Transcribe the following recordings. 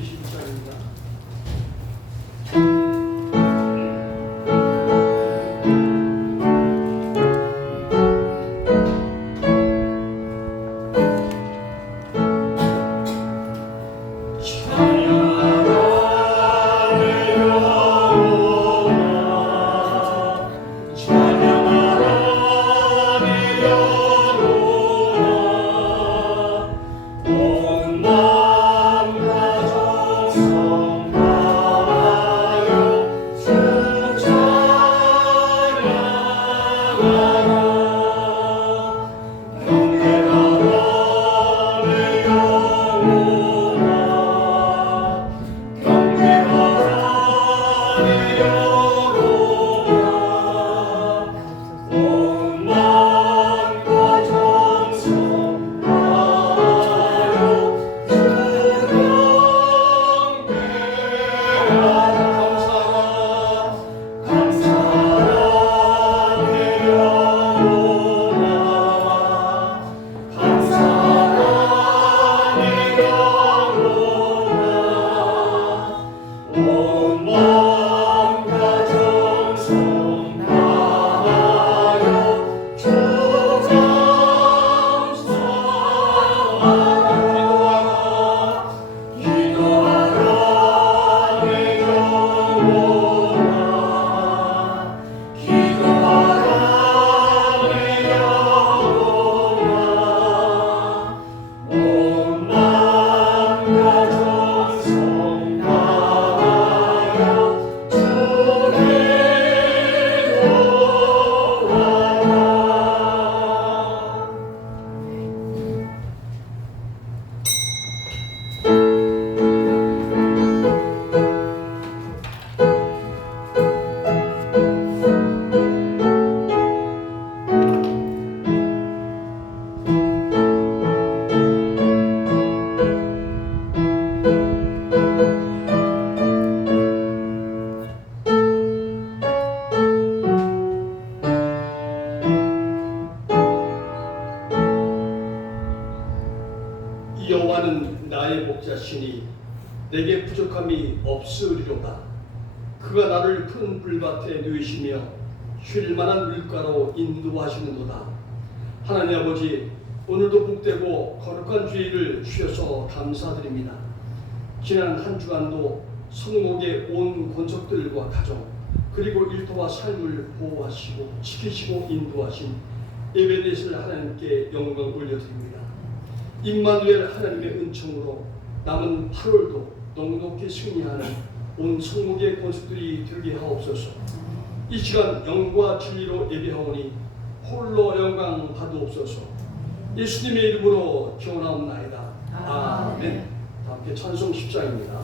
22장입니다. 여호와는 나의 목자시니 내게 부족함이 없으리로다. 그가 나를 큰 불밭에 누이시며 쉴 만한 물가로 인도하시는도다. 하나님 아버지, 오늘도 복되고 거룩한 주일을 주셔서 감사드립니다. 지난 한 주간도 성목의 온 권속들과 가정 그리고 일터와 삶을 보호하시고 지키시고 인도하신 예배드리실 하나님께 영광을 올려드립니다. 임마누엘 하나님의 은총으로 남은 8월도 넉넉히 승리하는 온 성목의 권속들이 되게 하옵소서. 이 시간 영과 진리로 예배하오니 홀로 영광 받으옵소서. 예수님의 이름으로 기원하옵나이다. 아멘. 함께 찬송 10장입니다.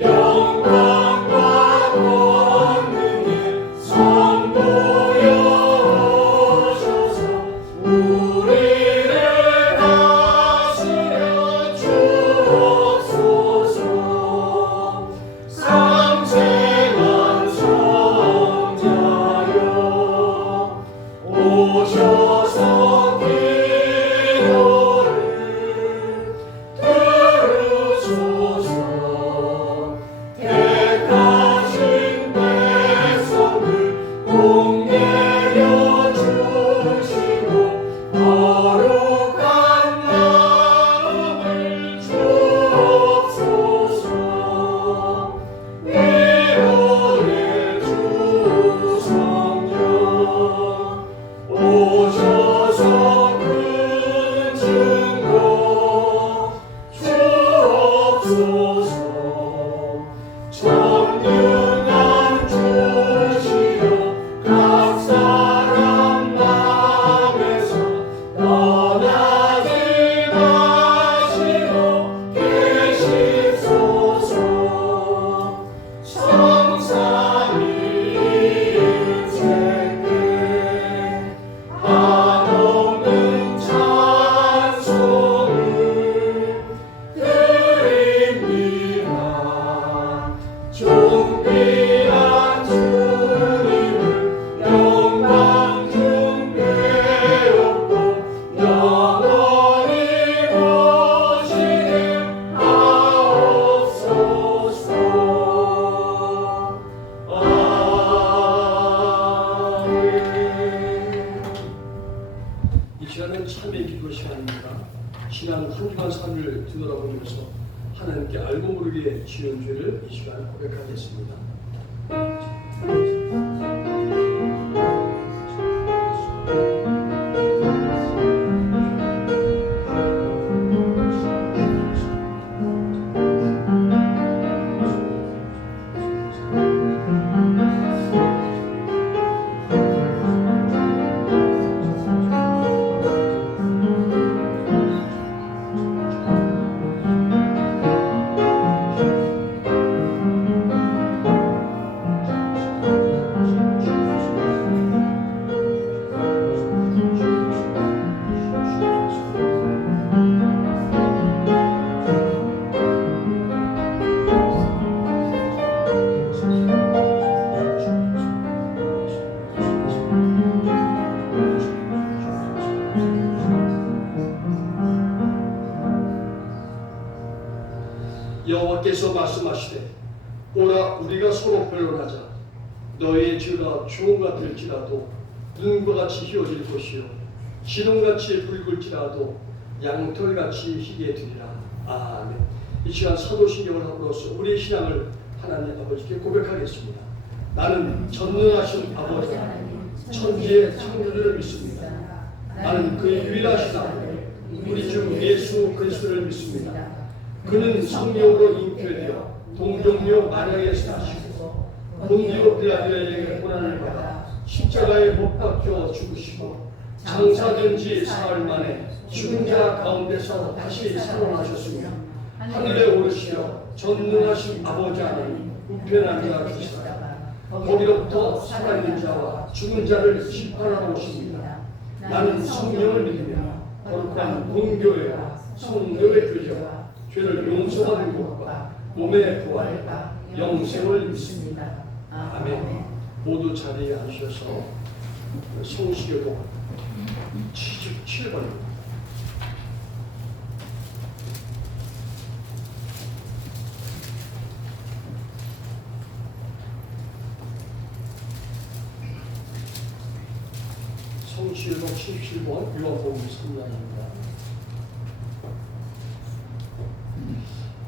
영광 삶을 뒤돌아보면서 하나님께 알고 모르게 지은 죄를 이 시간 고백하겠습니다. 여호와께서 말씀하시되 오라 우리가 서로 변론하자. 너의 죄가 주홍 같을지라도 눈과 같이 희어질 것이요 진홍같이 붉을지라도 양털같이 희게 되리라. 아멘. 이 시간 사도신경을 함으로써 우리의 신앙을 하나님 아버지께 고백하겠습니다. 나는 전능하신 아버지 하나님 천지의 창조주를 믿습니다. 나는 그의 유일하신 아들 우리 주 예수 그리스도를 믿습니다. 그는 성령으로 잉태되어 동정녀 마리아에서 나시고 본디오 빌라도에게 고난을 받아 십자가에 못 박혀 죽으시고 장사된 지 사흘 만에 죽은 자 가운데서 다시 살아나셨으며 하늘에 오르시어 전능하신 아버지 하나님 우편한 자 계시다. 거기로부터 살아있는 자와 죽은 자를 심판하러 오십니다. 나는 성령을 믿으며 거룩한 공교회와 성도의 교제와 죄를 용서받는 것과 몸의 부활과 영생을 믿습니다. 아멘. 모두 자리에 앉으셔서 성시교독 77번입니다. 성시교독 77번 요한복음 3장입니다.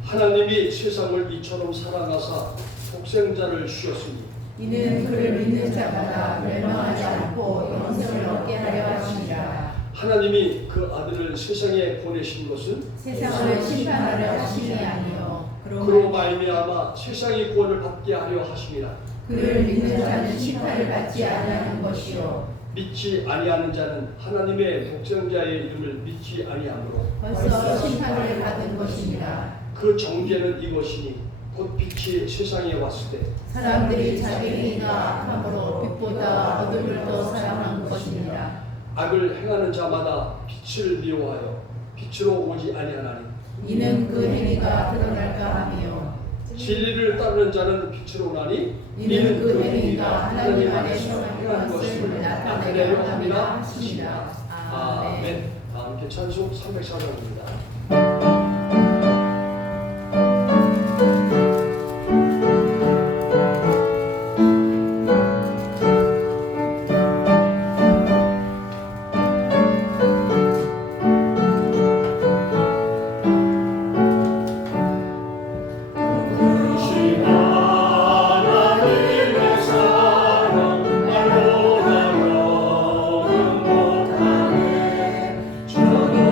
하나님이 세상을 이처럼 사랑하사 독생자를 주셨으니 이는 그를 믿는 자마다 멸망하지 않고 영생을 얻게 하려 하심이라. 하나님이 그 아들을 세상에 보내신 것은 세상을 심판하려 하심이 아니요 그로 말미암아 세상이 구원을 받게 하려 하심이라. 그를 믿는 자는 심판을 받지 아니하는 것이요 믿지 아니하는 자는 하나님의 독생자의 이름을 믿지 아니하므로 벌써 심판을 받은 것입니다. 그 정죄는 이것이니 곧 빛이 세상에 왔을 때 사람들이 자기의 악함으로 빛보다 어둠을 더 사랑한 것입니다. 악을 행하는 자마다 빛을 미워하여 빛으로 오지 아니하나니 이는 그 행위가 드러날까 하며 진리를 따르는 자는 빛으로 오나니 이는 그 행위가 하나님 안에서 행한 것을 나타내려 함이라 하십니다. 아멘. 함께 찬송 304장입니다. 저녁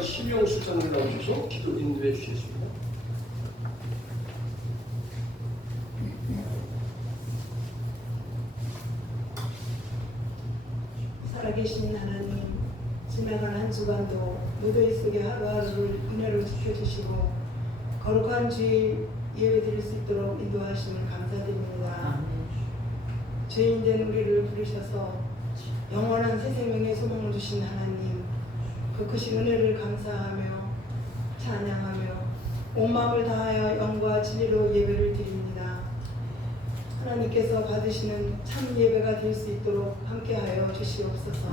이시간 심영수 장로 나오셔서 기도 인도해 주시겠습니다. 살아계신 하나님, 지나간 한 주간도 무더위 속에 하루하루를 은혜로 지켜주시고 거룩한 주일 예배 드릴 수 있도록 인도하심을 감사드립니다. 죄인된 우리를 부르셔서 영원한 새 생명의 소망을 주신 하나님, 그 크신 은혜를 감사하며 찬양하며 온 마음을 다하여 영과 진리로 예배를 드립니다. 하나님께서 받으시는 참 예배가 될 수 있도록 함께하여 주시옵소서.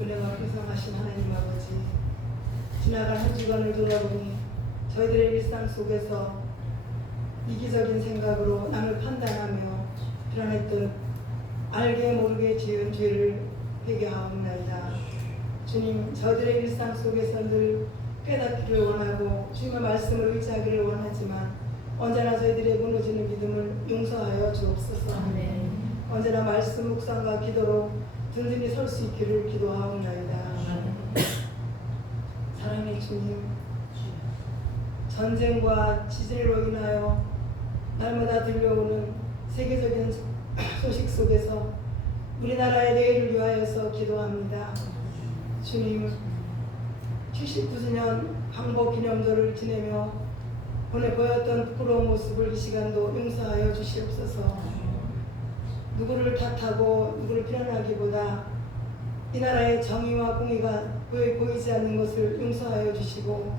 은혜가 풍성하신 하나님 아버지, 지나간 한 주간을 돌아보니 저희들의 일상 속에서 이기적인 생각으로 남을 판단하며 불안했던 알게 모르게 지은 죄를 회개하옵나이다. 주님, 저희들의 일상 속에서 늘 깨닫기를 원하고 주님의 말씀을 의지하기를 원하지만 언제나 저희들의 무너지는 믿음을 용서하여 주옵소서. 언제나 말씀 묵상과 기도로 든든히 설 수 있기를 기도하옵나이다. 사랑의 주님, 전쟁과 지진으로 인하여 날마다 들려오는 세계적인 소식 속에서 우리나라의 내일을 위하여서 기도합니다. 주님, 79주년 광복 기념도를 지내며 보여왔던 부끄러운 모습을 이 시간도 용서하여 주시옵소서. 누구를 탓하고 누구를 비난하기보다 이 나라의 정의와 공의가 보이지 않는 것을 용서하여 주시고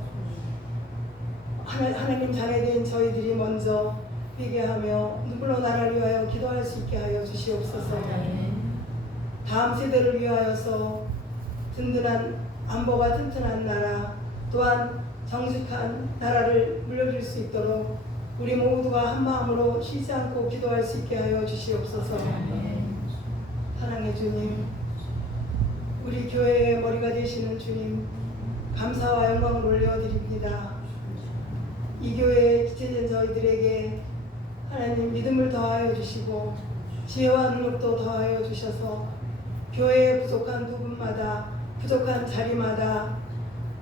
하나님 자녀된 저희들이 먼저 회개하며 눈물로 나라를 위하여 기도할 수 있게 하여 주시옵소서. 다음 세대를 위하여서 든든한 안보가 튼튼한 나라, 또한 정직한 나라를 물려줄 수 있도록 우리 모두가 한 마음으로 쉬지 않고 기도할 수 있게 하여 주시옵소서. 사랑의 주님, 우리 교회의 머리가 되시는 주님, 감사와 영광을 올려드립니다. 이 교회에 지체된 저희들에게 하나님 믿음을 더하여 주시고 지혜와 능력도 더하여 주셔서 교회의 부족한 부분마다, 부족한 자리마다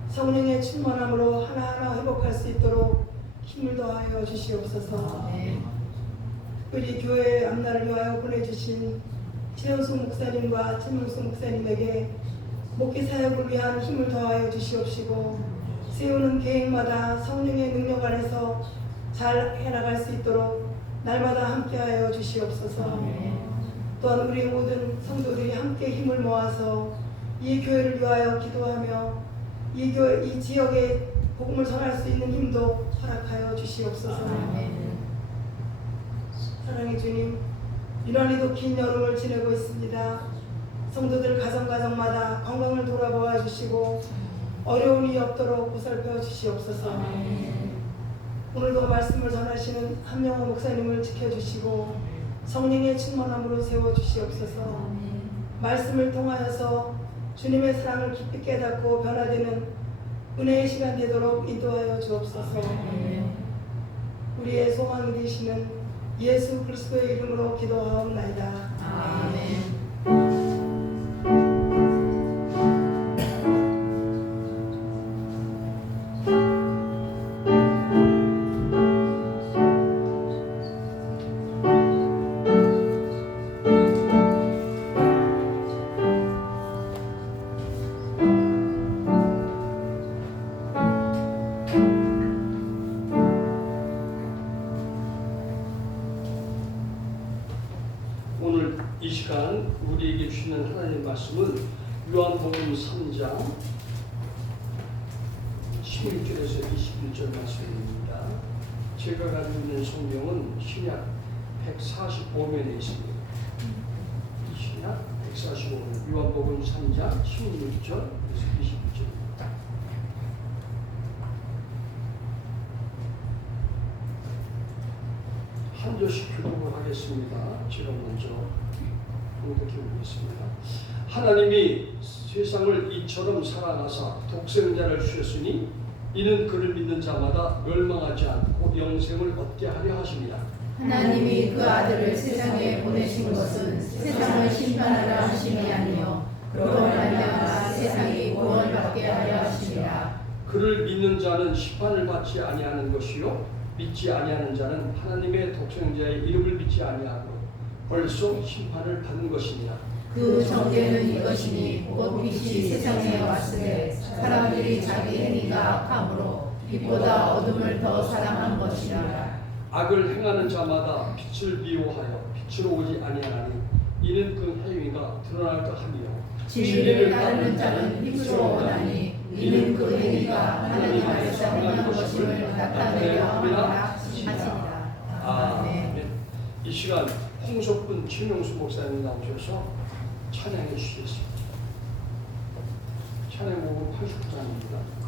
성령의 충만함으로 하나하나 회복할 수 있도록 힘을 더하여 주시옵소서. 우리 교회 앞날을 위하여 보내주신 최현수 목사님과 최명수 목사님에게 목회 사역을 위한 힘을 더하여 주시옵시고 세우는 계획마다 성령의 능력 안에서 잘 해나갈 수 있도록 날마다 함께하여 주시옵소서. 또한 우리 모든 성도들이 함께 힘을 모아서 이 교회를 위하여 기도하며 이 지역에 복음을 전할 수 있는 힘도 허락하여 주시옵소서. 사랑의 주님, 유난히도 긴 여름을 지내고 있습니다. 성도들 가정마다 건강을 돌아보아 주시고 어려운 일이 없도록 보살펴 주시옵소서. 오늘도 말씀을 전하시는 한명호 목사님을 지켜주시고 성령의 충만함으로 세워주시옵소서. 말씀을 통하여서 주님의 사랑을 깊이 깨닫고 변화되는 은혜의 시간 되도록 인도하여 주옵소서. 우리의 소망이 되시는 예수 그리스도의 이름으로 기도하옵나이다. 아멘. 오늘 이 시간 우리에게 주시는 하나님의 말씀은 요한복음 3장 16절에서 21절 말씀입니다. 제가 가지고 있는 성경은 신약 145면에 있습니다. 신약 145면 요한복음 3장 16절에서 21절입니다. 한 절씩 교독을 하겠습니다. 제가 먼저 공독해 보겠습니다. 하나님이 세상을 이처럼 사랑하사 독생자를 주셨으니 이는 그를 믿는 자마다 멸망하지 않고 영생을 얻게 하려 하십니다. 하나님이 그 아들을 세상에 보내신 것은 세상을 심판하려 하심이 아니요 그로 말미암아 세상이 구원을 받게 그를 믿는 자는 심판을 받지 아니하는 것이요 믿지 아니하는 자는 하나님의 독생자의 이름을 믿지 아니하고 벌써 심판을 받은 것이니라. 그 정죄는 이것이니 곧 빛이 세상에 왔을 때 사람들이 자기 행위가 악함으로 빛보다 어둠을 더 사랑한 것이라. 악을 행하는 자마다 빛을 미워하여 빛으로 오지 아니하나니 이는 그 행위가 드러날까 함이요 진리를 따르는 자는 빛으로 오나니 이는 그 행위가 하나님 안에서 행한 것임을 나타내려 함이라 하시니라. 아멘. 이 시간 홍석분 최명수 목사님 나오셔서 찬양해 주시겠습니다. 찬양곡은 89장입니다.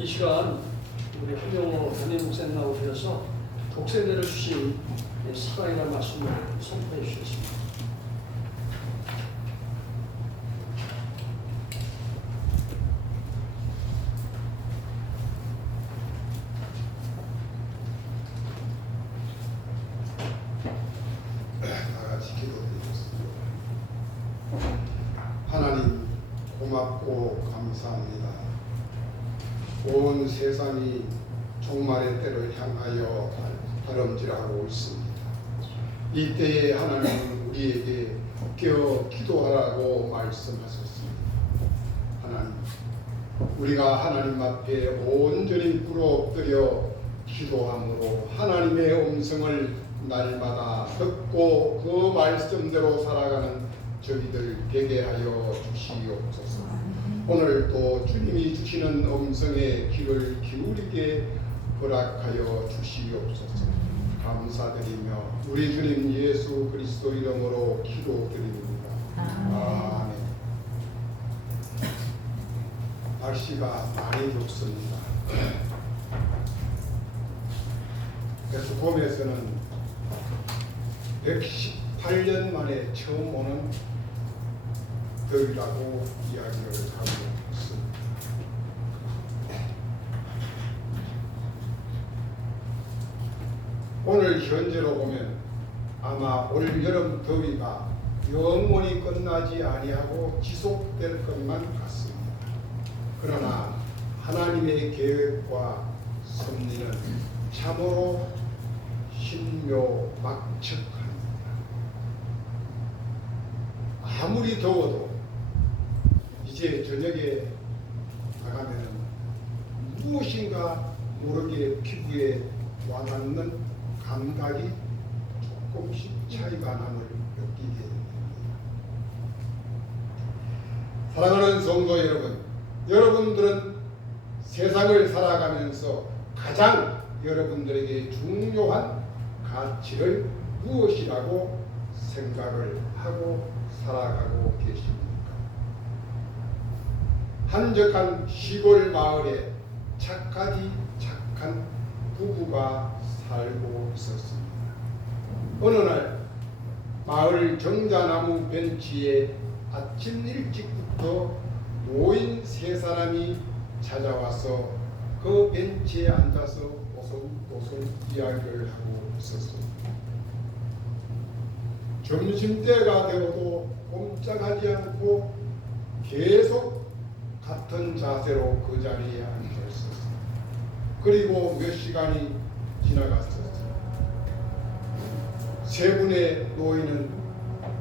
이 시간 우리 한영호 담임 목사님 나오셔서 독생자를 주신 사랑이라는 말씀을 선포해 주셨습니다. 다같이 기도드리겠습니다. 하나님 고맙고 감사합니다. 온 세상이 종말의 때를 향하여 다름질하고 있습니다. 이때에 하나님은 우리에게 깨어 기도하라고 말씀하셨습니다. 하나님, 우리가 하나님 앞에 온전히 꿇어엎드려 기도함으로 하나님의 음성을 날마다 듣고 그 말씀대로 살아가는 저희들 되게 하여 주시옵소서. 오늘도 주님이 주시는 음성에 귀를 기울이게 허락하여 주시옵소서. 감사드리며 우리 주님 예수 그리스도 이름으로 기도드립니다. 아멘. 날씨가 많이 덥습니다. 그래서 봄에서는 118년 만에 처음 오는 더위라고 이야기를 하고 있습니다. 오늘 현재로 보면 아마 올 여름 더위가 영원히 끝나지 아니하고 지속될 것만 같습니다. 그러나 하나님의 계획과 섭리는 참으로 신묘막측합니다. 아무리 더워도 이제 저녁에 나가면 무엇인가 모르게 피부에 와닿는 감각이 조금씩 차이가 남을 느끼게 됩니다. 사랑하는 성도 여러분, 여러분들은 세상을 살아가면서 가장 여러분들에게 중요한 가치를 무엇이라고 생각을 하고 살아가고 계십니까? 한적한 시골 마을에 착하디 착한 부부가 살고 있었습니다. 어느 날 마을 정자나무 벤치에 아침 일찍부터 노인 세 사람이 찾아와서 그 벤치에 앉아서 오손도손 이야기를 하고 있었습니다. 점심때가 되어도 꼼짝하지 않고 계속 같은 자세로 그 자리에 앉아 있었습니다. 그리고 몇 시간이 지나갔었습니다. 세 분의 노인은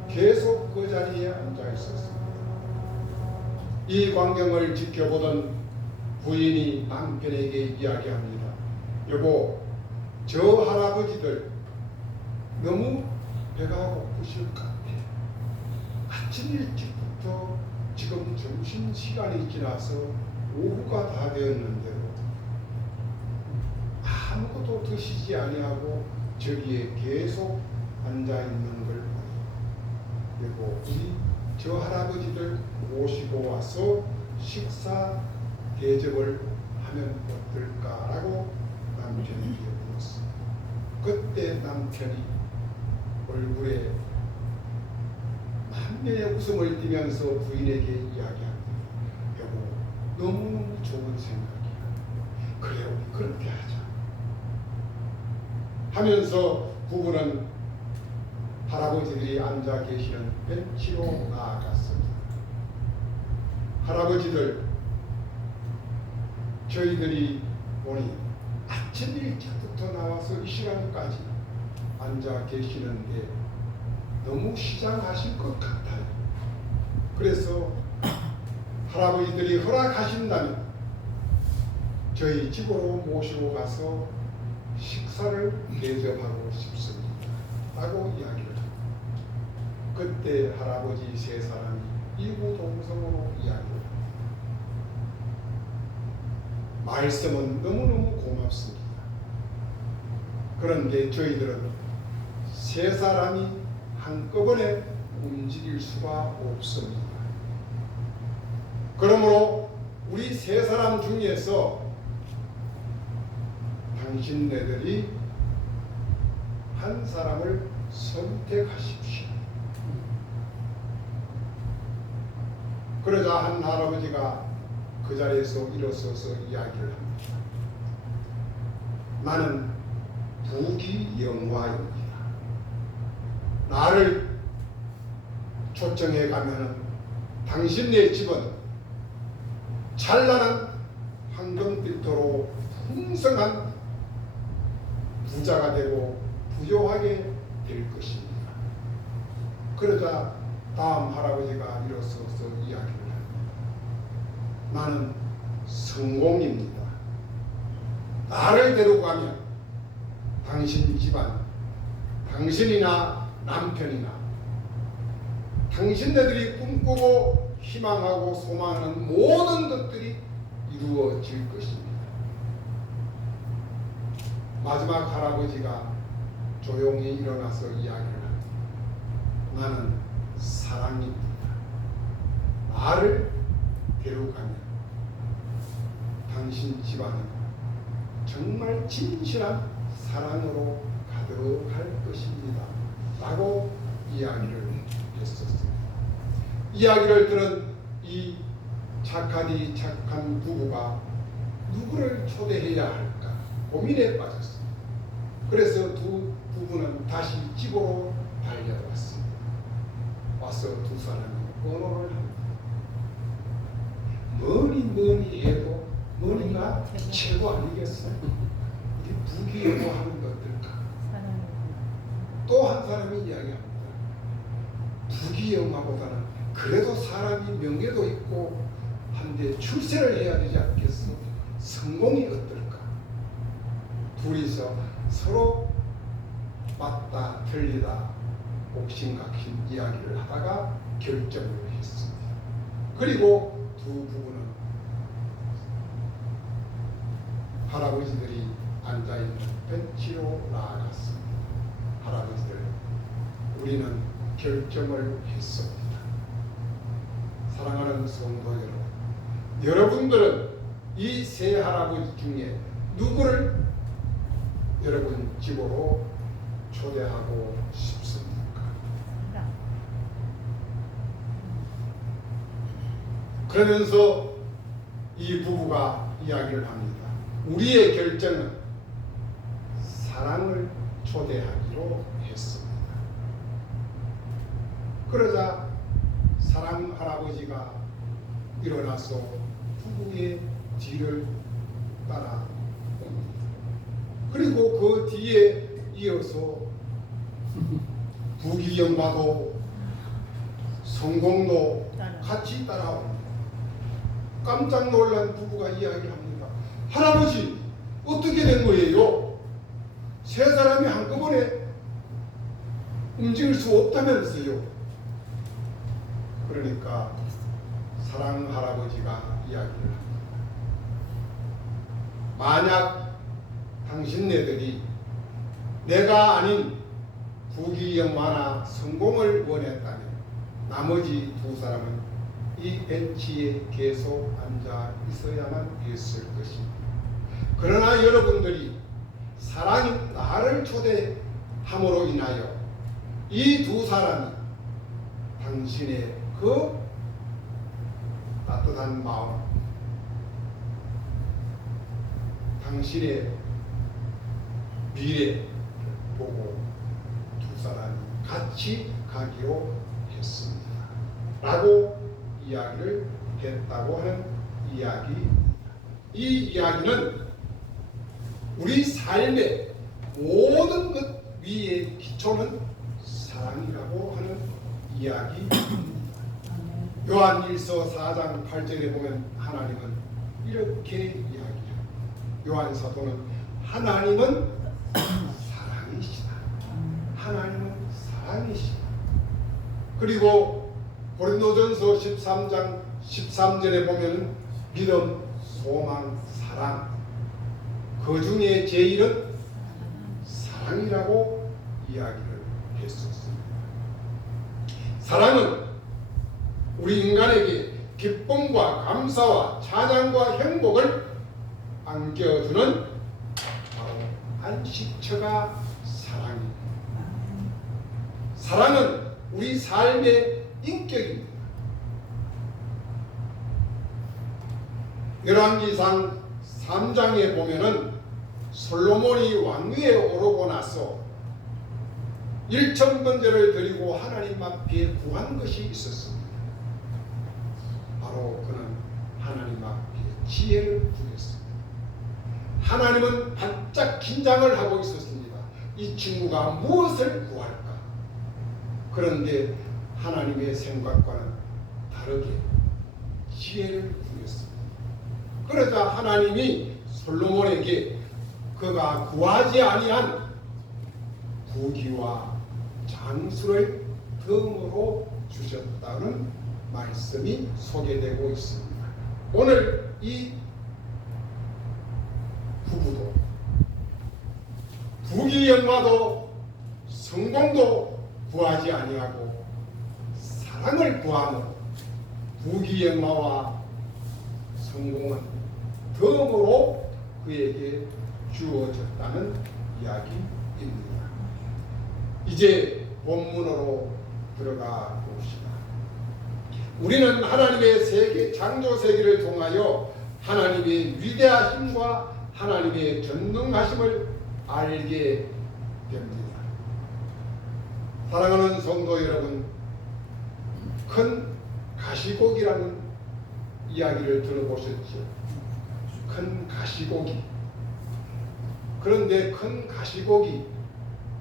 계속 그 자리에 앉아 있었습니다. 이 광경을 지켜보던 부인이 남편에게 이야기합니다. 여보, 저 할아버지들 너무 배가 고프실 것 같아. 아침 일찍부터 지금 점심시간이 지나서 오후가 다 되었는데도 아무것도 드시지 아니하고 저기에 계속 앉아있는 걸 보니 여보, 우리 저 할아버지들 모시고 와서 식사 대접을 하면 어떨까라고 남편에게 물었습니다. 그때 남편이 얼굴에 만면의 웃음을 띠면서 부인에게 이야기합니다. 여보, 너무너무 좋은 생각이야. 그래, 우리 그렇게 하자. 하면서 부부는 할아버지들이 앉아 계시는 벤치로 나아갔습니다. 할아버지들, 저희들이 보니 아침 일찍부터 나와서 이 시간까지 앉아 계시는데 너무 시장하실 것 같아요. 그래서 할아버지들이 허락하신다면 저희 집으로 모시고 가서 식사를 대접하고 싶습니다 라고 이야기를 합니다. 그때 할아버지 세 사람이 이구동성으로 이야기를 합니다. 말씀은 너무너무 고맙습니다. 그런데 저희들은 세 사람이 한꺼번에 움직일 수가 없습니다. 그러므로 우리 세 사람 중에서 당신네들이 한 사람을 선택하십시오. 그러자 한 할아버지가 그 자리에서 일어서서 이야기를 합니다. 나는 부귀영화입니다. 나를 초청해 가면은 당신네 집은 찬란한 황금빛으로 풍성한 부자가 되고 부요하게 될 것입니다. 그러자 다음 할아버지가 일어서서 이야기를 합니다. 나는 성공입니다. 나를 데리고 가면 당신 집안, 당신이나 남편이나 당신네들이 꿈꾸고 희망하고 소망하는 모든 것들이 이루어질 것입니다. 마지막 할아버지가 조용히 일어나서 이야기를 합니다. 나는 사랑입니다. 나를 데려가면 당신 집안은 정말 진실한 사랑으로 가득할 것입니다. 라고 이야기를 했었습니다. 이야기를 들은 이 착하디 착한 부부가 누구를 초대해야 할까 고민에 빠졌습니다. 그래서 두 부부는 다시 집으로 달려왔습니다. 와서 두 사람이 언어를 합니다. 뭐니 해도 머니가 최고 아니겠어요? 우리 부귀영화 하는 것들까? 또 한 사람이 이야기합니다. 부귀영화보다는 그래도 사람이 명예도 있고 한데 출세를 해야 되지 않겠어? 성공이 어떨까? 둘이서 서로 맞다 틀리다 옥신각신 이야기를 하다가 결정을 했습니다. 그리고 두 부부는 할아버지들이 앉아있는 벤치로 나아갔습니다. 할아버지들, 우리는 결정을 했습니다. 사랑하는 성도 여러분, 여러분들은 이 세 할아버지 중에 누구를 여러분 집으로 초대하고 싶습니까? 그러면서 이 부부가 이야기를 합니다. 우리의 결정은 사랑을 초대하기로 했습니다. 그러자 사랑 할아버지가 일어나서 부부의 뒤를 따라 옵니다. 그리고 그 뒤에 이어서 부귀영화도 성공도 같이 따라옵니다. 깜짝 놀란 부부가 이야기합니다. 할아버지, 어떻게 된 거예요? 세 사람이 한꺼번에 움직일 수 없다면서요? 그러니까 사랑 할아버지가 이야기를 합니다. 만약 당신네들이 내가 아닌 부귀영화나 성공을 원했다면 나머지 두 사람은 이 벤치에 계속 앉아 있어야만 했을 것입니다. 그러나 여러분들이 사랑이 나를 초대함으로 인하여 이 두 사람이 당신의 그 따뜻한 마음, 당신의 미래를 보고 두 사람이 같이 가기로 했습니다. 라고 이야기를 했다고 하는 이야기입니다. 이 이야기는 우리 삶의 모든 것 위에 기초는 사랑이라고 하는 이야기입니다. 요한일서 4장 8절에 보면 하나님은 이렇게 이야기해요. 요한 사도는 하나님은 사랑이시다. 하나님은 사랑이시다. 그리고 고린도전서 13장 13절에 보면 믿음, 소망, 사랑, 그 중에 제일은 사랑이라고 이야기를 했었습니다. 사랑은 우리 인간에게 기쁨과 감사와 찬양과 행복을 안겨주는 바로 안식처가 사랑입니다. 사랑은 우리 삶의 인격입니다. 열왕기상 3장에 보면은 솔로몬이 왕위에 오르고 나서 일천번제를 드리고 하나님 앞에 구한 것이 있었습니다. 바로 그는 하나님 앞에 지혜를 구했습니다. 하나님은 바짝 긴장을 하고 있었습니다. 이 친구가 무엇을 구할까? 그런데 하나님의 생각과는 다르게 지혜를 구했습니다. 그러자 하나님이 솔로몬에게 그가 구하지 아니한 부귀와 장수를 덤으로 주셨다는 말씀이 소개되고 있습니다. 오늘 이 부부도 부귀영화도 성공도 구하지 아니하고 사랑을 구하므로 부귀영마와 성공은 덤으로 그에게 주어졌다는 이야기입니다. 이제 본문으로 들어가 봅시다. 우리는 하나님의 세계, 창조 세계를 통하여 하나님의 위대하심과 하나님의 전능하심을 알게 됩니다. 사랑하는 성도 여러분, 큰 가시고기라는 이야기를 들어보셨죠? 큰 가시고기. 그런데 큰 가시고기,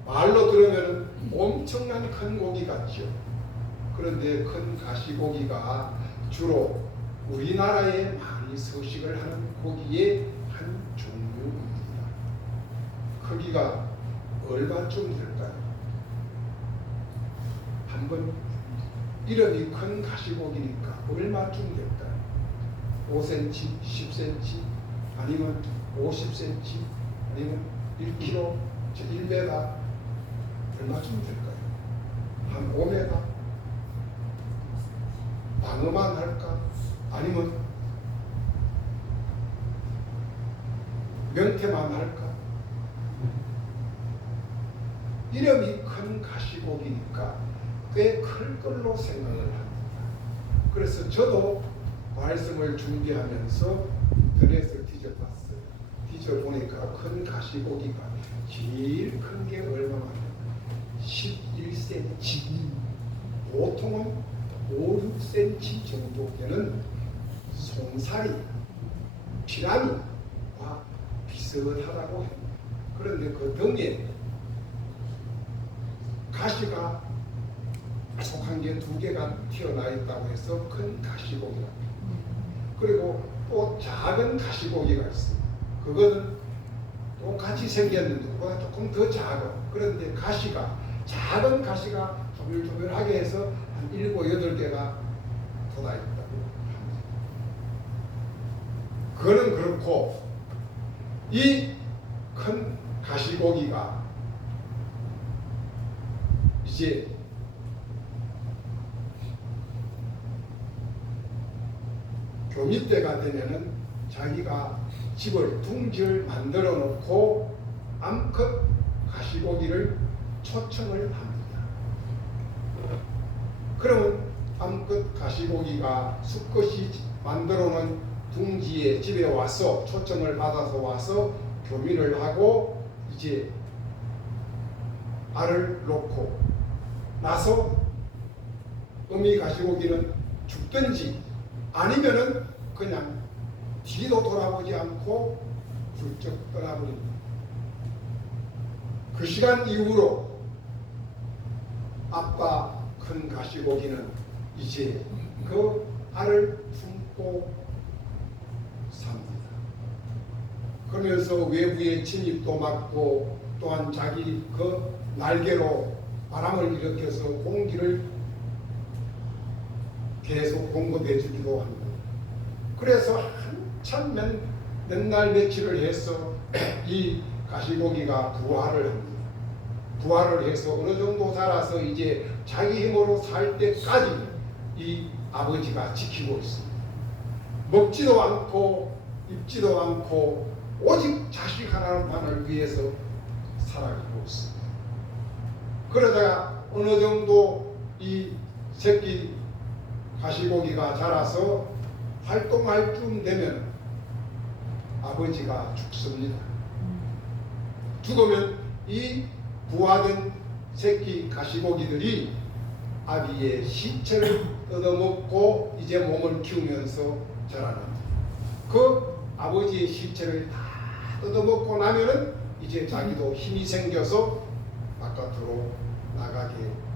말로 들으면 엄청난 큰 고기 같죠. 그런데 큰 가시고기가 주로 우리나라에 많이 서식을 하는 고기의 한 종류입니다. 크기가 얼마쯤 될까요? 한번 이름이 큰 가시고기니까 얼마쯤 될까요? 5cm, 10cm, 아니면 50cm, 아니면 1kg, 1m 얼마쯤 될까요? 한 5m? 방어만 할까? 아니면 명태만 할까? 이름이 큰 가시고기니까 꽤 클 걸로 생각을 합니다. 그래서 저도 말씀을 준비하면서 인터넷을 뒤져봤어요. 뒤져보니까 큰 가시고기가 제일 큰 게 얼마나 11cm, 보통은 5, 6cm 정도 되는 송사리, 피라미와 비슷하다고 합니다. 그런데 그 등에 가시가 속한 게 2개가 튀어나 있다고 해서 큰 가시고기랍니다. 그리고 또 작은 가시고기가 있습니다. 그거는 똑같이 생겼는데 그거가 조금 더 작아. 그런데 가시가, 작은 가시가 조밀조밀하게 해서 한 7, 8개가 돋아 있다고 합니다. 그거는 그렇고, 이 큰 가시고기가 이제 교미 때가 되면은 자기가 집을, 둥지를 만들어 놓고 암컷 가시고기를 초청을 합니다. 그러면 암컷 가시고기가 수컷이 만들어 놓은 둥지에 집에 와서 초청을 받아서 와서 교미를 하고 이제 알을 놓고 나서 어미 가시고기는 죽든지 아니면은 그냥 뒤도 돌아보지 않고 훌쩍 떠나버립니다. 그 시간 이후로 아빠 큰 가시고기는 이제 그 알을 품고 삽니다. 그러면서 외부의 침입도 막고 또한 자기 그 날개로 바람을 일으켜서 공기를 계속 공급해 주기도 합니다. 그래서 한참 몇 날 며칠을 해서 이 가시고기가 부화를 합니다. 부화를 해서 어느 정도 자라서 이제 자기 힘으로 살 때까지 이 아버지가 지키고 있습니다. 먹지도 않고 입지도 않고 오직 자식 하나만을 위해서 살아가고 있습니다. 그러다가 어느 정도 이 새끼 가시고기가 자라서 활동할 쯤 되면 아버지가 죽습니다. 죽으면 이 부화된 새끼 가시고기들이 아비의 시체를 뜯어먹고 이제 몸을 키우면서 자라납니다. 그 아버지의 시체를 다 뜯어먹고 나면은 이제 자기도 힘이 생겨서 바깥으로 나가게 됩니다.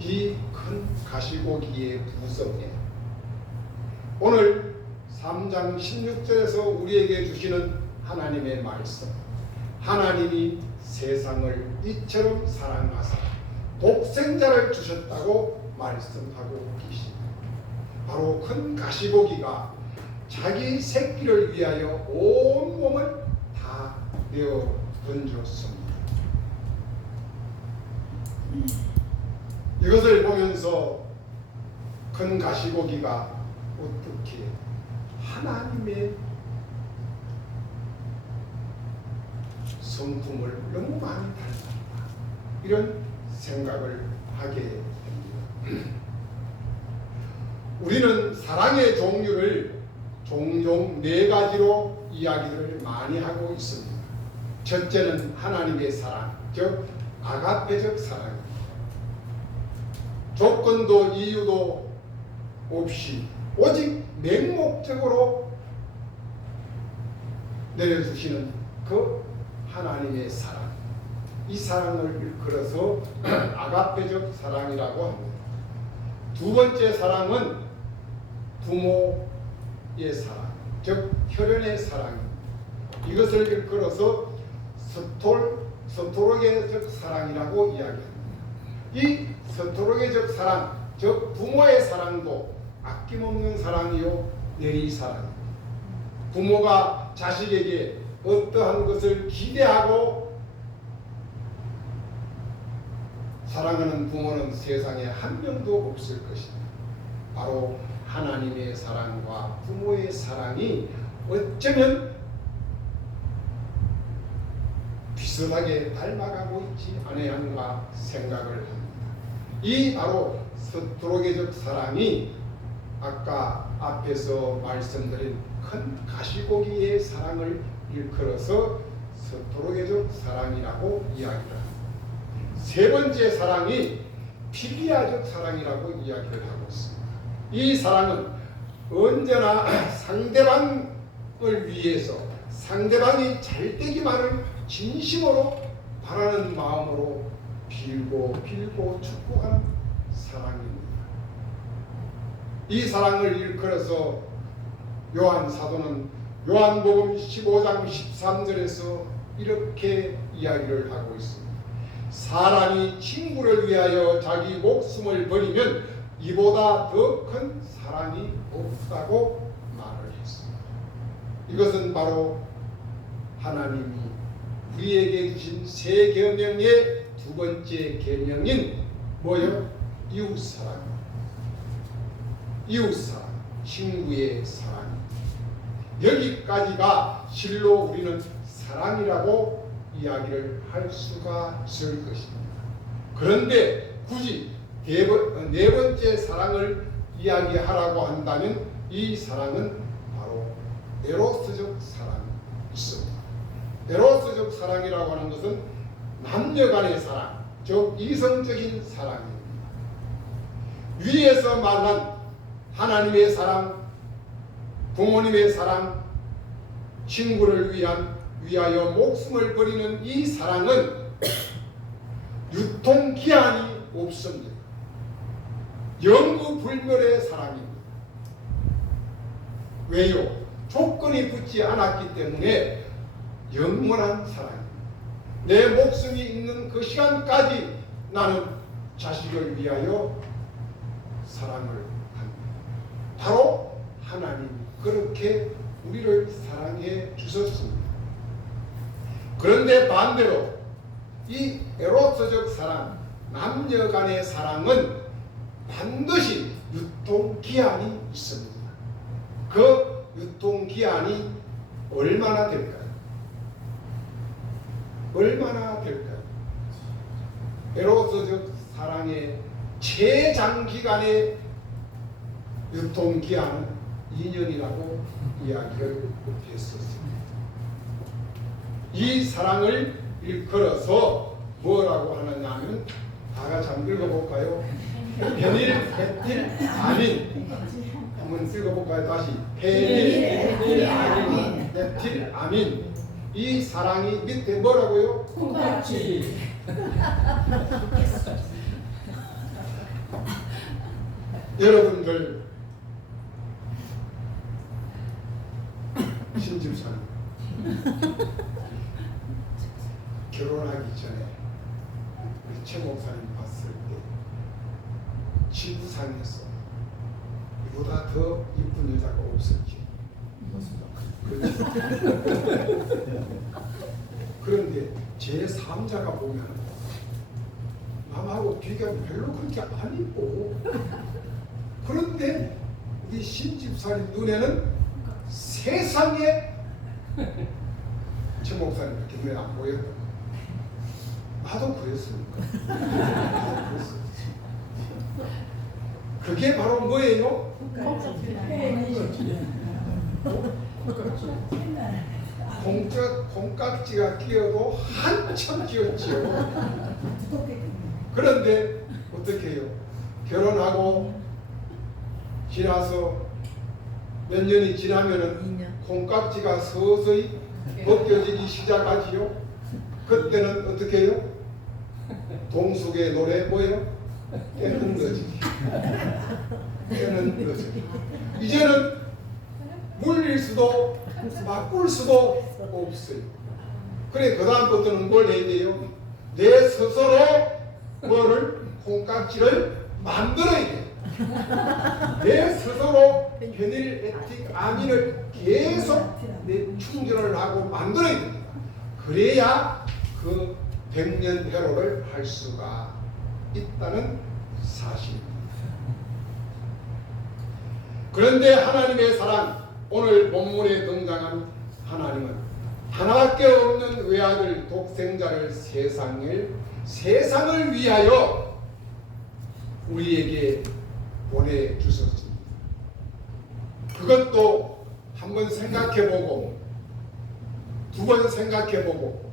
이 큰 가시고기의 구성에 오늘 3장 16절에서 우리에게 주시는 하나님의 말씀, 하나님이 세상을 이처럼 사랑하사 독생자를 주셨다고 말씀하고 계십니다. 바로 큰 가시고기가 자기 새끼를 위하여 온 몸을 다 내어 던졌습니다. 이것을 보면서 큰 가시고기가 어떻게 하나님의 성품을 너무 많이 닮았다, 이런 생각을 하게 됩니다. 우리는 사랑의 종류를 종종 4가지로 이야기를 많이 하고 있습니다. 첫째는 하나님의 사랑, 즉 아가페적 사랑입니다. 조건도 이유도 없이 오직 맹목적으로 내려주시는 그 하나님의 사랑, 이 사랑을 일컬어서 아가페적 사랑이라고 합니다. 두 번째 사랑은 부모의 사랑, 즉 혈연의 사랑입니다. 이것을 일컬어서 서토로게적 사랑이라고 이야기합니다. 이 서토로게적 사랑, 즉 부모의 사랑도 아낌없는 사랑이요 내리 사랑입니다. 부모가 자식에게 어떠한 것을 기대하고 사랑하는 부모는 세상에 한 명도 없을 것입니다. 바로 하나님의 사랑과 부모의 사랑이 어쩌면 비슷하게 닮아가고 있지 않은가 생각을 합니다. 이 바로 서투르게적 사랑이 아까 앞에서 말씀드린 큰 가시고기의 사랑을 일컬어서 서투르게적 사랑이라고 이야기를 합니다. 세 번째 사랑이 필리아적 사랑이라고 이야기를 하고 있습니다. 이 사랑은 언제나 상대방을 위해서 상대방이 잘 되기만을 진심으로 바라는 마음으로 빌고 축복하는 사랑입니다. 이 사랑을 일컬어서 요한 사도는 요한복음 15장 13절에서 이렇게 이야기를 하고 있습니다. 사람이 친구를 위하여 자기 목숨을 버리면 이보다 더 큰 사랑이 없다고 말을 했습니다. 이것은 바로 하나님이 우리에게 주신 세 계명의 두 번째 계명인 뭐요? 이웃사랑, 친구의 사랑. 여기까지가 실로 우리는 사랑이라고 이야기를 할 수가 있을 것입니다. 그런데 굳이 네 번째 사랑을 이야기하라고 한다면 이 사랑은 바로 에로스적 사랑이 있습니다. 에로스적 사랑이라고 하는 것은 남녀 간의 사랑, 즉 이성적인 사랑입니다. 위에서 말한 하나님의 사랑, 부모님의 사랑, 친구를 위하여 목숨을 버리는 이 사랑은 유통기한이 없습니다. 영구불멸의 사랑입니다. 왜요? 조건이 붙지 않았기 때문에 영원한 사랑입니다. 내 목숨이 있는 그 시간까지 나는 자식을 위하여 사랑을 합니다. 바로 하나님이 그렇게 우리를 사랑해 주셨습니다. 그런데 반대로 이 에로스적 사랑, 남녀 간의 사랑은 반드시 유통기한이 있습니다. 그 유통기한이 얼마나 될까요? 에로스적 사랑의 최장기간의 유통기한은 2년이라고 이야기를 했었습니다. 이 사랑을 일컬어서 뭐라고 하느냐 하면 다 같이 한번 읽어볼까요? 페닐, 베틸, 아민. 한번 읽어볼까요? 다시 페닐, 베틸, 아민, 베틸, 아민. 이 사랑이 밑에 뭐라고요? 콩깍지. 여러분들 신집사님 결혼하기 전에 우리 최 목사님 봤을 때 지구상에서 이보다 더 이쁜 여자가 없었지. 그런데 제3자가 보면 남하고 비교하면 별로 그렇게 안 이쁘고, 그런데 우리 신집사님 눈에는 세상에 최 목사님밖에 눈에 안 보였다. 나도 그랬으니까. 나도 그랬어. 그게 바로 뭐예요? 콩깍지가 끼어도 한참 끼었지요. 그런데 어떻게 해요? 결혼하고 지나서 몇 년이 지나면은 콩깍지가 서서히 벗겨지기 시작하지요. 그때는 어떻게 해요? 동숙의 노래 뭐예요? 깨는 거지. 깨는 거지. 이제는 물릴 수도 바꿀 수도 없어요. 그래, 그 다음부터는 뭘 해야 돼요? 내 스스로 뭐를 콩깍지를 만들어야 돼요. 내 스스로 페닐에틱 아민을 계속 내 충전을 하고 만들어야 됩니다. 그래야 그 100년 회로를 할 수가 있다는 사실입니다. 그런데 하나님의 사랑, 오늘 본문에 등장한 하나님은 하나밖에 없는 외아들 독생자를 세상을 위하여 우리에게 보내주셨습니다. 그것도 한번 생각해보고 두 번 생각해보고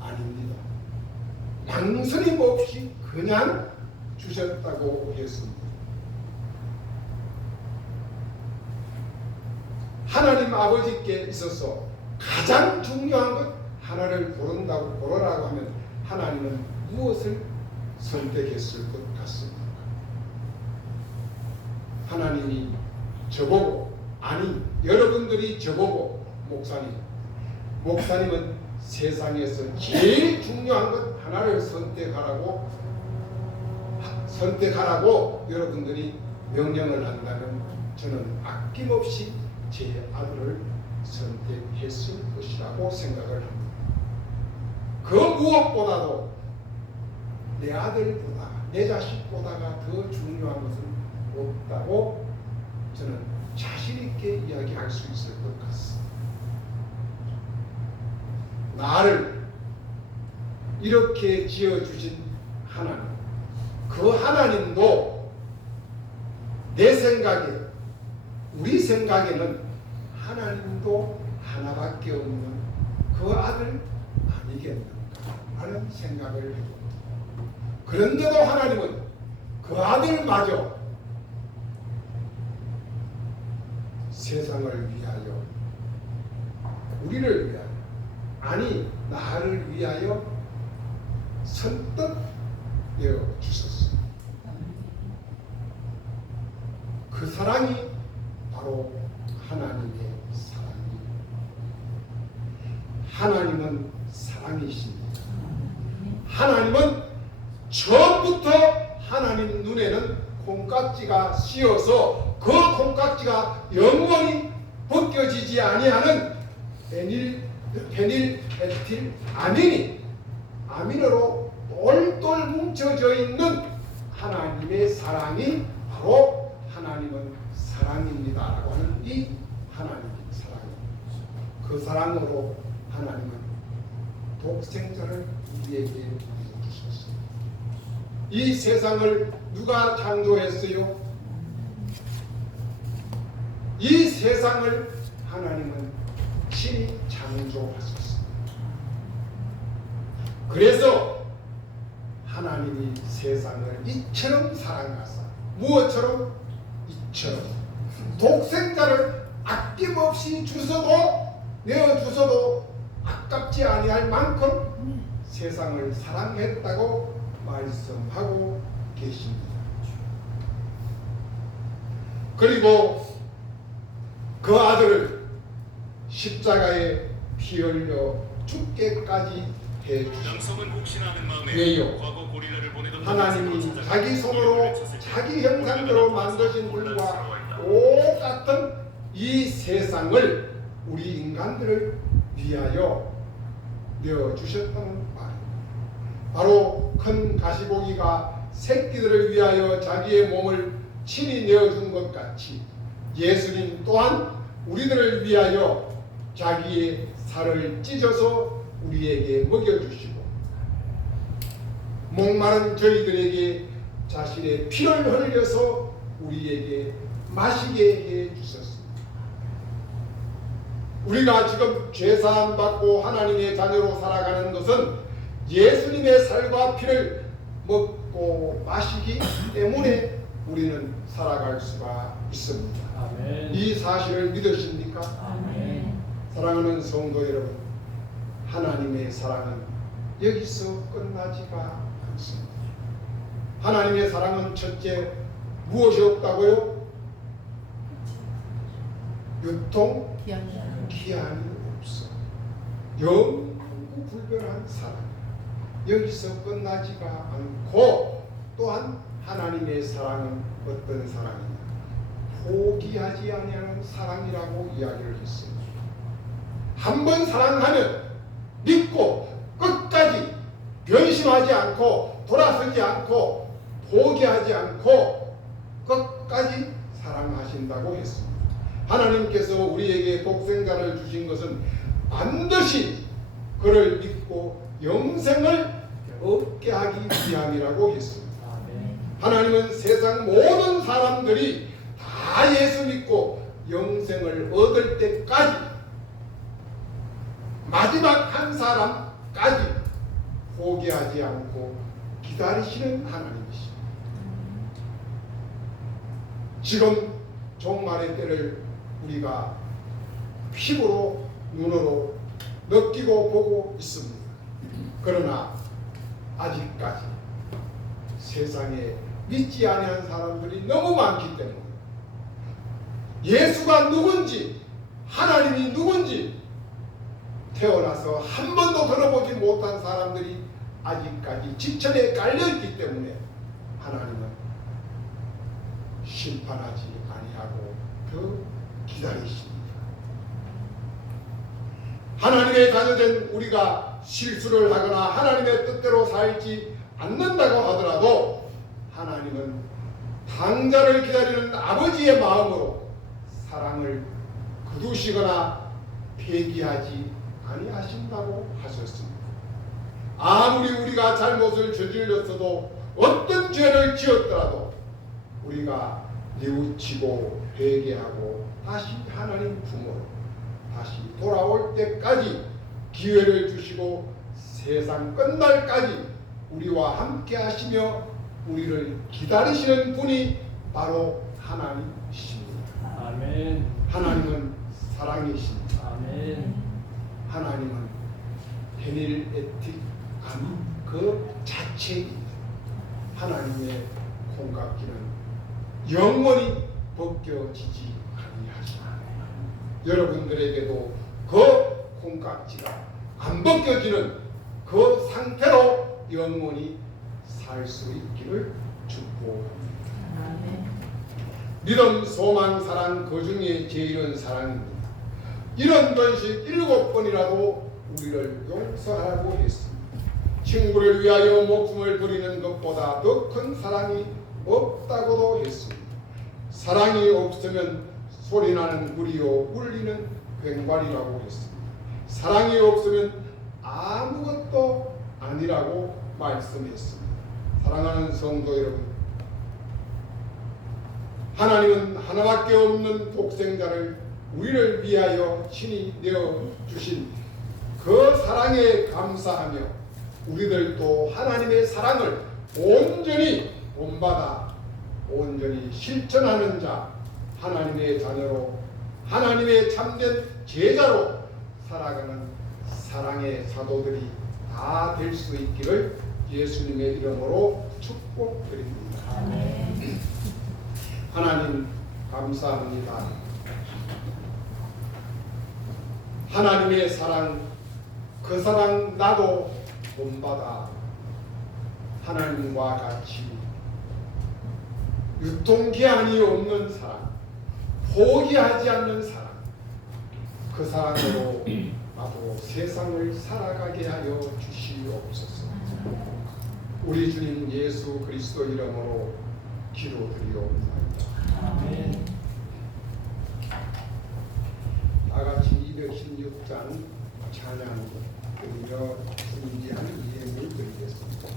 아닙니다. 망설임 없이 그냥 주셨다고 했습니다. 하나님 아버지께 있어서 가장 중요한 것, 하나를 고르라고 하면 하나님은 무엇을 선택했을 것 같습니까? 하나님이 저보고, 아니 여러분들이 저보고 목사님은 세상에서 제일 중요한 것 하나를 선택하라고 여러분들이 명령을 한다면 저는 아낌없이 제 아들을 선택했을 것이라고 생각을 합니다. 그 무엇보다도 내 아들보다, 내 자식보다가 더 중요한 것은 없다고 저는 자신 있게 이야기할 수 있을 것 같습니다. 나를 이렇게 지어주신 하나님, 그 하나님도 내 생각에, 우리 생각에는 하나님도 하나밖에 없는 그 아들 아니겠는가 하는 생각을 해봅니다. 그런데도 하나님은 그 아들마저 세상을 위하여, 우리를 위하여, 아니 나를 위하여 선뜻 내어 주셨습니다. 그 사랑이 바로 하나님의 사랑입니다. 하나님은 사랑이십니다. 하나님은 처음부터 하나님 눈에는 콩깍지가 씌어서 그 콩깍지가 영원히 벗겨지지 아니하는 페닐에틸 아민으로 똘똘 뭉쳐져 있는 하나님의 사랑이 바로 하나님은 사랑입니다 라고 하는 이 하나님의 사랑입니다. 그 사랑으로 하나님은 독생자를 우리에게 주셨습니다. 이 세상을 누가 창조했어요? 이 세상을 하나님은 친히 창조하셨습니다. 그래서 하나님이 세상을 이처럼 사랑하사, 무엇처럼? 이처럼 독생자를 아낌없이 내어주셔도 아깝지 아니할 만큼 세상을 사랑했다고 말씀하고 계십니다. 그리고 그 아들을 십자가에 피 흘려 죽게까지 해주셨습니다. 왜요? 하나님이 자기 손으로 자기 형상대로 만드신 물과 똑같은 이 세상을, 우리 인간들을 위하여 내어주셨다는 말입니다. 바로 큰 가시고기가 새끼들을 위하여 자기의 몸을 친히 내어준 것 같이 예수님 또한 우리들을 위하여 자기의 살을 찢어서 우리에게 먹여주시고 목마른 저희들에게 자신의 피를 흘려서 우리에게 마시게 해주셨습니다. 우리가 지금 죄사함 받고 하나님의 자녀로 살아가는 것은 예수님의 살과 피를 먹고 마시기 때문에 우리는 살아갈 수가 있습니다. 아멘. 이 사실을 믿으십니까? 아멘. 사랑하는 성도 여러분, 하나님의 사랑은 여기서 끝나지가 않습니다. 하나님의 사랑은 첫째 무엇이 없다고요? 유통 기한이 없어. 영구불변한 사랑. 여기서 끝나지가 않고 또한 하나님의 사랑은 어떤 사랑이냐? 포기하지 아니하는 사랑이라고 이야기를 했습니다. 한 번 사랑하면 믿고 끝까지 변심하지 않고 돌아서지 않고 포기하지 않고 끝까지 사랑하신다고 했습니다. 하나님께서 우리에게 독생자를 주신 것은 반드시 그를 믿고 영생을 얻게 하기 위함이라고 했습니다. 아멘. 하나님은 세상 모든 사람들이 다 예수 믿고 영생을 얻을 때까지 마지막 한 사람까지 포기하지 않고 기다리시는 하나님이십니다. 지금 종말의 때를 우리가 피부로 눈으로 느끼고 보고 있습니다. 그러나 아직까지 세상에 믿지 아니한 사람들이 너무 많기 때문에 예수가 누군지 하나님이 누군지 태어나서 한 번도 들어보지 못한 사람들이 아직까지 지천에 깔려있기 때문에 하나님은 심판하지 아니하고 더 기다리십니다. 하나님의 자녀된 우리가 실수를 하거나 하나님의 뜻대로 살지 않는다고 하더라도 하나님은 당자를 기다리는 아버지의 마음으로 사랑을 거두시거나 폐기하지 아니하신다고 하셨습니다. 아무리 우리가 잘못을 저질렀어도 어떤 죄를 지었더라도 우리가 뉘우치고 회개하고 다시 하나님 품으로 다시 돌아올 때까지 기회를 주시고 세상 끝날까지 우리와 함께 하시며 우리를 기다리시는 분이 바로 하나님이십니다. 아멘. 하나님은 사랑이십니다. 아멘. 하나님은 헤닐에틱 그 자체입니다. 하나님의 콩깍지는 영원히 벗겨지지 아니하시나. 여러분들에게도 그 콩깍지가 안 벗겨지는 그 상태로 영원히 살 수 있기를 축복합니다. 믿음, 소망, 사랑 그 중에 제일은 사랑입니다. 이런 번씩 7번이라도 우리를 용서하라고 했습니다. 친구를 위하여 목숨을 버리는 것보다 더 큰 사랑이 없다고도 했습니다. 사랑이 없으면 소리나는 물이요 울리는 괭과리라고 했습니다. 사랑이 없으면 아무것도 아니라고 말씀했습니다. 사랑하는 성도 여러분, 하나님은 하나밖에 없는 독생자를 우리를 위하여 친히 내어주신 그 사랑에 감사하며 우리들도 하나님의 사랑을 온전히 본받아 온전히 실천하는 자, 하나님의 자녀로 하나님의 참된 제자로 살아가는 사랑의 사도들이 다 될 수 있기를 예수님의 이름으로 축복드립니다. 아멘. 하나님 감사합니다. 하나님의 사랑, 그 사랑 나도 본받아 하나님과 같이 유통기한이 없는 사랑, 포기하지 않는 사랑, 그 사랑으로 나도 세상을 살아가게 하여 주시옵소서. 우리 주님 예수 그리스도 이름으로 기도드리옵나이다. 아멘. 다같이 216장 찬양 드리며 준비하는 예물 드리겠습니다.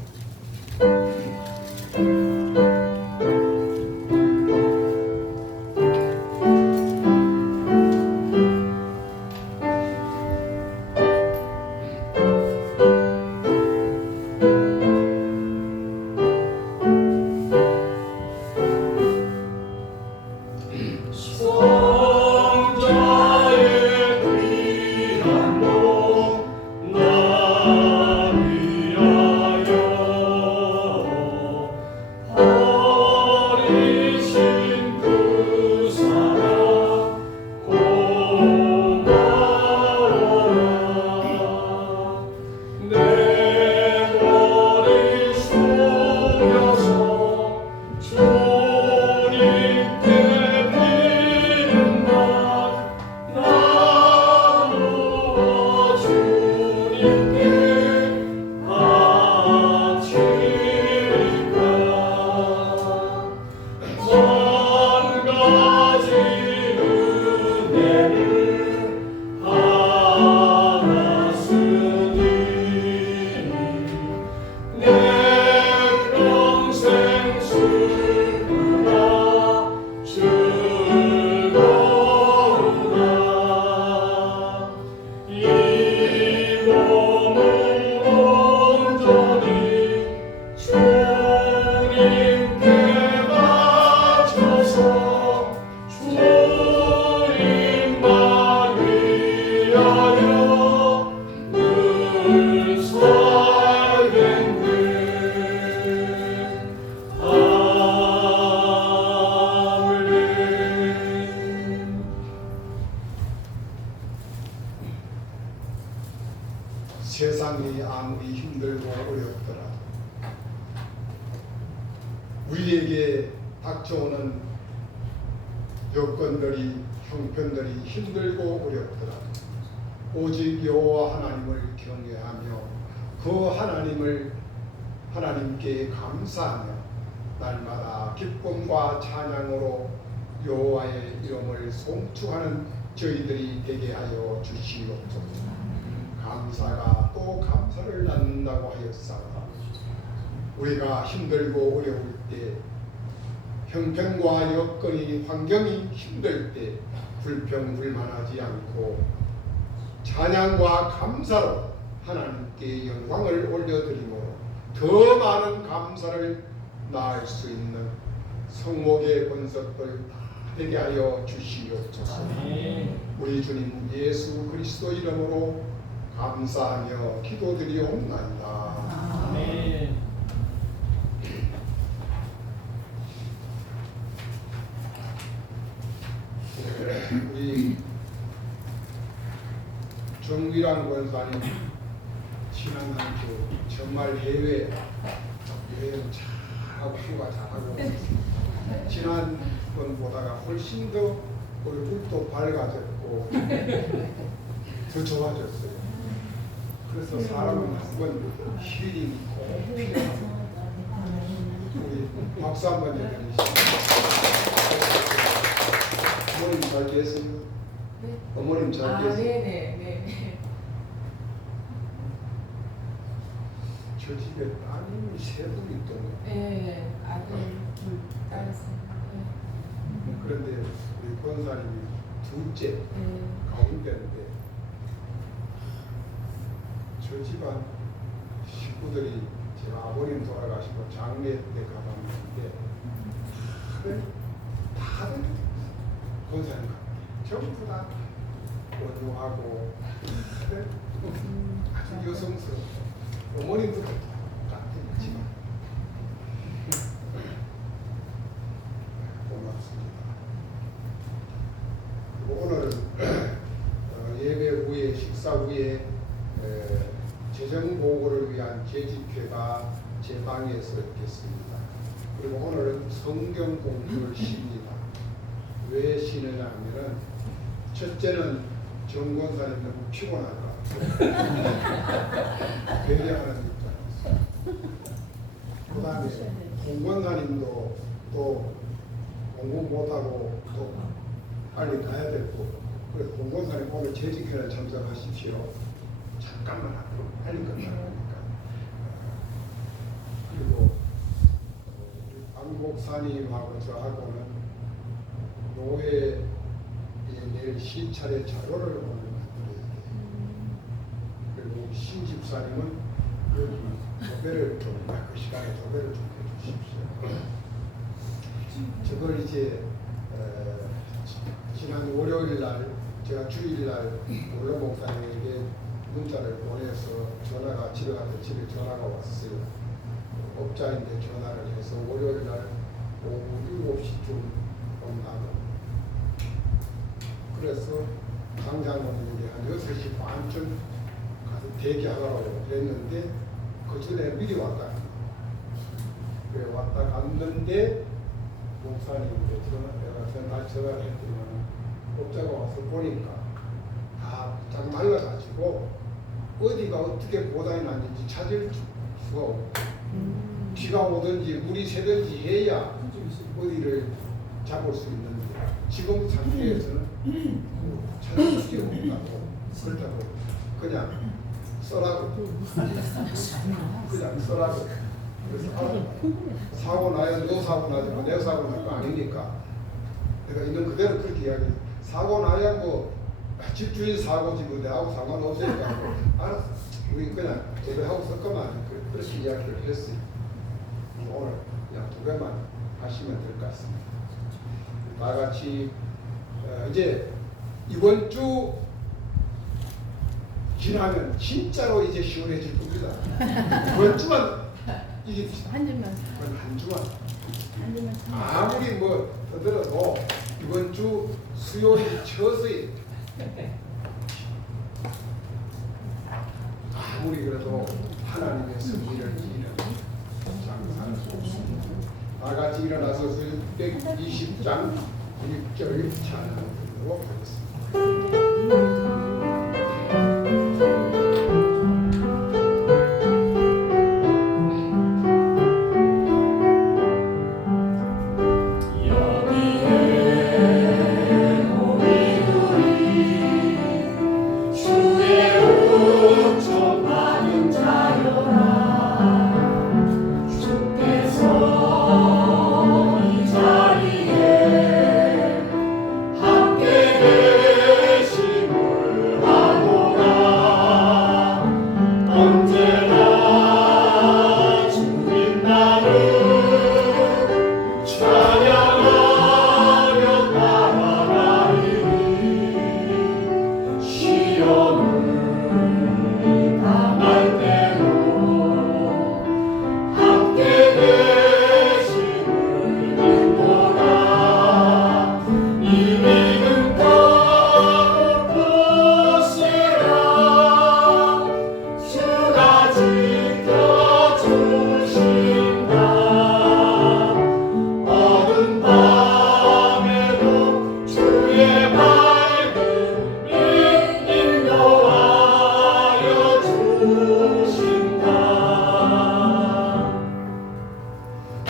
성자의 귀한 몸 나 위하여 버리신 그 사랑 고마워라. 내 머리 숙여서 주님께 비는다. 나도 주님께 바치리까. 한 가지 은혜를 받았으니 내 평생 슬프나 즐거우나. 이 몸을 온전히 주님께 바쳐서 주님만 위하여 늘 살겠네. 아멘. 세상이 아무리 힘들고 어렵더라도 우리에게 닥쳐오는 여건들이 형편들이 힘들고 어렵더라도 오직 여호와 하나님을 경외하며 그 하나님께 감사하며 날마다 기쁨과 찬양으로 여호와의 이름을 송축하는 저희들이 되게 하여 주시옵소서. 감사가 또 감사를 낳는다고 하였사오나 우리가 힘들고 어려울 때 형편과 여건이 환경이 힘들 때 불평불만하지 않고 찬양과 감사로 하나님께 영광을 올려드림으로 더 많은 감사를 낳을 수 있는 성목의 권석들 다 되게 하여 주시옵소서. 우리 주님 예수 그리스도 이름으로 감사하며 기도드리옵나이다. 아멘. 우리 정기란 권사님 지난 한 주 정말 해외 여행 잘하고 휴가 잘하고 지난번보다가 훨씬 더 얼굴도 밝아졌고 더 좋아졌어요. 그래서 사람은 한번 힐링이 꼭 필요합니다. 우리 박수 한번 해주시죠. 어머님 잘 계세요? 네. 어머님 잘 계세요? 네네. 저 집에 따님이 세 분 있던데. 네, 아들 둘, 딸 셋. 그런데 우리 권사님이 둘째 네. 가운데인데 저 집안 식구들이 제가 아버님 돌아가시고 장례 때 가봤는데 다들 권사님 같아요. 전부 다 원유하고 다들 아주 여성스럽고 어머님도 똑같은 집안. 고맙습니다. 그리고 오늘은 예배 후에 식사 후에 재정 보고를 위한 재집회가 제 방에서 있겠습니다. 그리고 오늘은 성경 공부를 쉽니다. 왜 쉬느냐 하면은 첫째는 정 권사님 너무 피곤할까 봐. 배려하는 입장이었어요. 그 다음에 공권사님도 또 공부 못하고 또 빨리 가야 되고, 그래서 공권사님 오늘 재직회에 참석하십시오. 잠깐만 하고 빨리 끝나니까. 그리고 안국사님하고 저하고는 노회에 내일 시찰의 자료를 오늘 만들어야 돼요. 그리고 신집사님은 여기 도배를 좀, 그 시간에 도배를 좀 해주십시오. 저걸 이제 지난 월요일 날 제가 주일 날 원로 목사님에게 문자를 보내서 전화가 집에 가서 집에 전화가 왔어요. 업자인데 전화를 해서 월요일 날 오후 7시쯤 온다고. 그래서 당장은 이제 한 6시 반쯤 가서 대기하라고 그랬는데 그 전에 미리 왔다. 그래 왔다 갔는데 목사님한테 내가 다시 전화를 했더니 업자가 와서 보니까 다 딱 말라가지고 어디가 어떻게 고장이 났는지 찾을 수가 없고 비가 오든지 물이 새든지 해야 어디를 잡을 수 있는데 지금 상태에서는 찾을 수가 없다고. 그렇다고 그냥 써라고 그냥 써라고. 그래서 사고 나야 너 사고 나지만 내 사고 날 거 아니니까 내가 있는 그대로 그렇게 이야기. 사고 나야 뭐 집주인 사고지 뭐 내하고 상관없으니까 뭐 알았어. 우리 그냥 도배하고 섞어만 그렇게 이야기를 했어요. 오늘 그냥 도배만 하시면 될 것 같습니다. 다 같이 이제 이번 주 지나면 진짜로 이제 시원해질 겁니다. 이번 주만 이게 한 줄만. 한 주만 한 줄만. 아무리 뭐 더들어도 이번 주 수요일 처수일 아무리 그래도 하나님의 승리를 이루는 장사는 없습니다. 다 같이 일어나서 620장 1절 찬양을 드리도록 하겠습니다.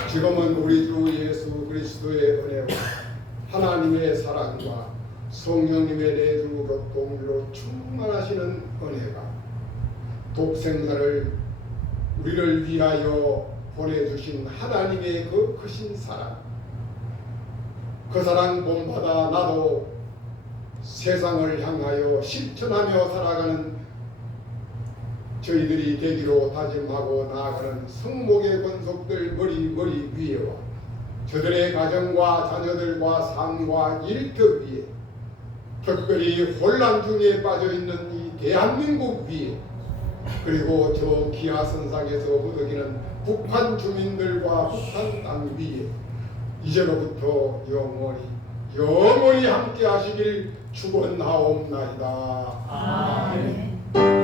지금은 우리 주 예수 그리스도의 은혜와 하나님의 사랑과 성령님의 내주 교통으로 충만하시는 은혜가 독생자를 우리를 위하여 보내주신 하나님의 그 크신 사랑, 그 사랑 본받아 나도 세상을 향하여 실천하며 살아가는 저희들이 되기로 다짐하고 나아가는 성목의 권속들 머리 위에와 저들의 가정과 자녀들과 삶과 일터 위에 특별히 혼란 중에 빠져있는 이 대한민국 위에 그리고 저 기하선상에서 후덕이는 북한 주민들과 북한 땅 위에 이제로부터 영원히 함께 하시길 축원하옵나이다. 아멘.